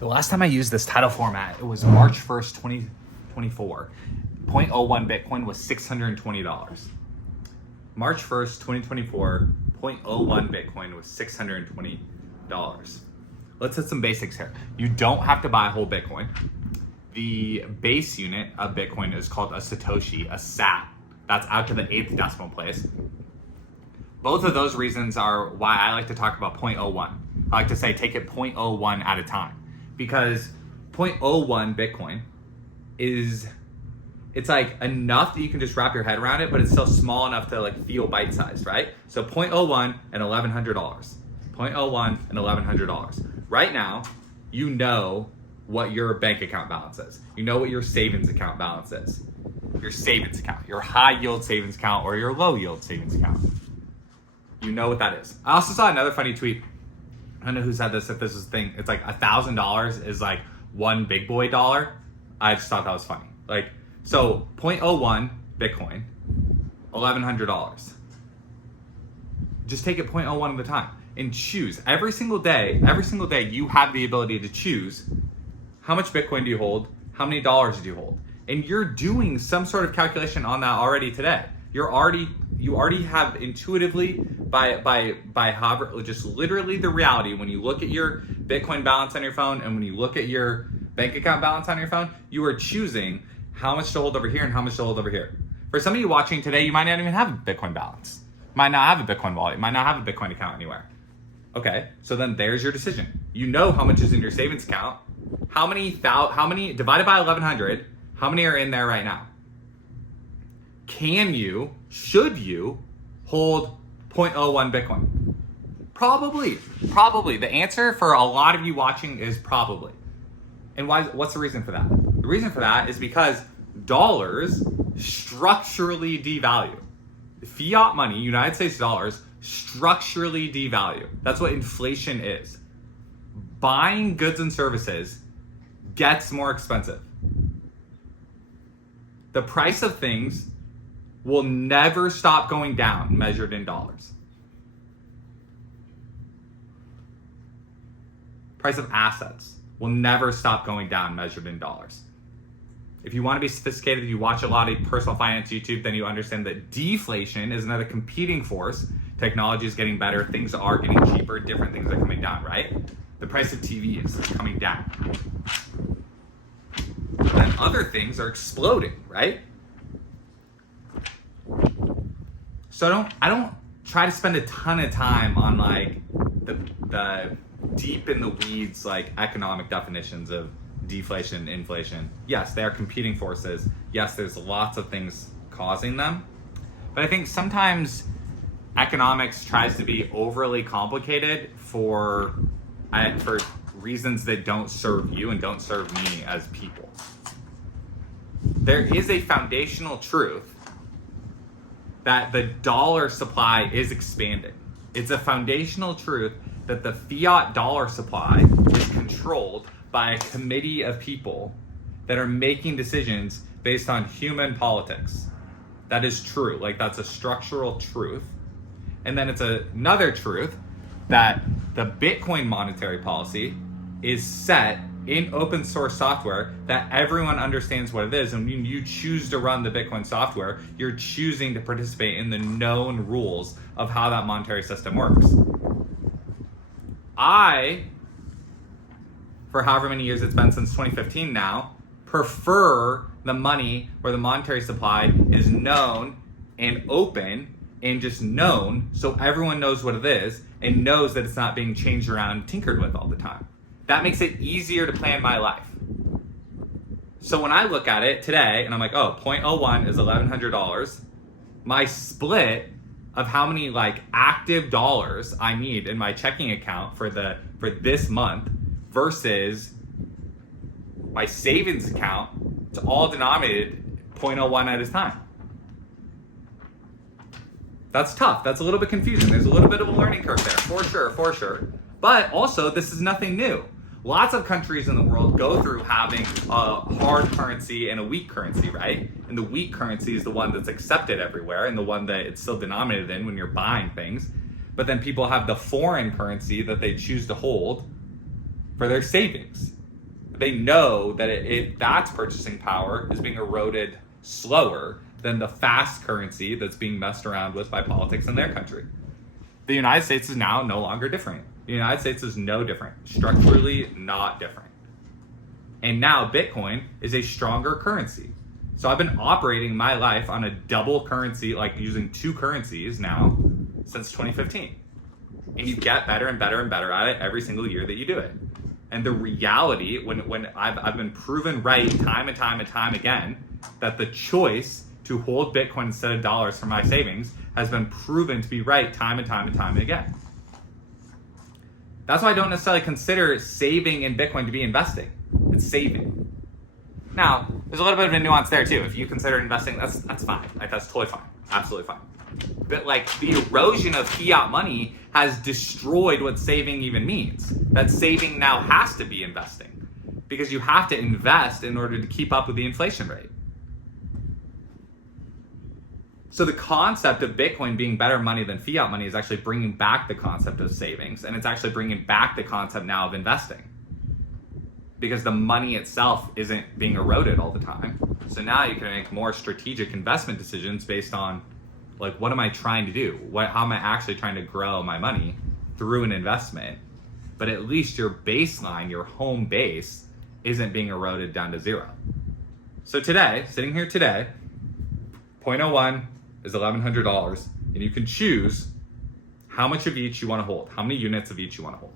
The last time I used this title format, it was March 1st, 2024. 0.01 Bitcoin was $620. March 1st, 2024, 0.01 Bitcoin was $620. Let's hit some basics here. You don't have to buy a whole Bitcoin. The base unit of Bitcoin is called a Satoshi, a sat. That's out to the 8th decimal place. Both of those reasons are why I like to talk about 0.01. I like to say take it 0.01 at a time, because 0.01 Bitcoin it's like enough that you can just wrap your head around it, but it's still small enough to like feel bite-sized, right? So 0.01 and $1,100. 0.01 and $1,100. Right now, you know what your bank account balance is. You know what your savings account balance is. Your savings account, your high yield savings account or your low yield savings account. You know what that is. I also saw another funny tweet. I don't know who said this, if this is a thing. It's like $1,000 is like one big boy dollar. I just thought that was funny. Like, so 0.01 Bitcoin, $1,100. Just take it 0.01 at a time and choose every single day you have the ability to choose how much Bitcoin do you hold, how many dollars do you hold. And you're doing some sort of calculation on that already today. You already have intuitively by however, just literally the reality, when you look at your Bitcoin balance on your phone and when you look at your bank account balance on your phone, you are choosing how much to hold over here and how much to hold over here. For some of you watching today, you might not even have a Bitcoin balance. You might not have a Bitcoin wallet. You might not have a Bitcoin account anywhere. Okay, so then there's your decision. You know how much is in your savings account. How many divided by 1,100, how many are in there right now? Should you hold 0.01 Bitcoin? Probably. The answer for a lot of you watching is probably. And what's the reason for that? The reason for that is because dollars structurally devalue. Fiat money, United States dollars, structurally devalue. That's what inflation is. Buying goods and services gets more expensive. The price of things will never stop going down measured in dollars. Price of assets will never stop going down measured in dollars. If you want to be sophisticated, you watch a lot of personal finance YouTube, then you understand that deflation is another competing force. Technology is getting better, things are getting cheaper, different things are coming down, right? The price of TV is coming down. Then other things are exploding, right? So I don't try to spend a ton of time on like the deep in the weeds like economic definitions of deflation and inflation. Yes, they are competing forces. Yes, there's lots of things causing them. But I think sometimes economics tries to be overly complicated for reasons that don't serve you and don't serve me as people. There is a foundational truth that the dollar supply is expanding. It's a foundational truth that the fiat dollar supply is controlled by a committee of people that are making decisions based on human politics. That is true. Like, that's a structural truth. And then it's another truth that the Bitcoin monetary policy is set in open source software that everyone understands what it is. And when you choose to run the Bitcoin software, you're choosing to participate in the known rules of how that monetary system works. I, for however many years it's been, since 2015 now, prefer the money where the monetary supply is known and open and just known, so everyone knows what it is and knows that it's not being changed around and tinkered with all the time. That makes it easier to plan my life. So when I look at it today and I'm like, oh, 0.01 is $1,100, my split of how many like active dollars I need in my checking account for this month versus my savings account, it's all denominated 0.01 at a time. That's tough. That's a little bit confusing. There's a little bit of a learning curve there, for sure. But also, this is nothing new. Lots of countries in the world go through having a hard currency and a weak currency, right? And the weak currency is the one that's accepted everywhere and the one that it's still denominated in when you're buying things. But then people have the foreign currency that they choose to hold for their savings. they know that that's purchasing power is being eroded slower than the fast currency that's being messed around with by politics in their country. The United States is now no longer different. The United States is no different, structurally not different. And now Bitcoin is a stronger currency. So I've been operating my life on a double currency, like using two currencies now since 2015. And you get better and better and better at it every single year that you do it. And the reality, when I've been proven right time and time and time again, that the choice to hold Bitcoin instead of dollars for my savings has been proven to be right time and time and time again. That's why I don't necessarily consider saving in Bitcoin to be investing. It's saving. Now, there's a little bit of a nuance there too. If you consider investing, that's fine. Like, that's totally fine. Absolutely fine. But like the erosion of fiat money has destroyed what saving even means. That saving now has to be investing because you have to invest in order to keep up with the inflation rate. So the concept of Bitcoin being better money than fiat money is actually bringing back the concept of savings, and it's actually bringing back the concept now of investing because the money itself isn't being eroded all the time. So now you can make more strategic investment decisions based on like, what am I trying to do? How am I actually trying to grow my money through an investment? But at least your baseline, your home base, isn't being eroded down to zero. So today, sitting here today, 0.01 is $1,100, and you can choose how much of each you want to hold, how many units of each you want to hold.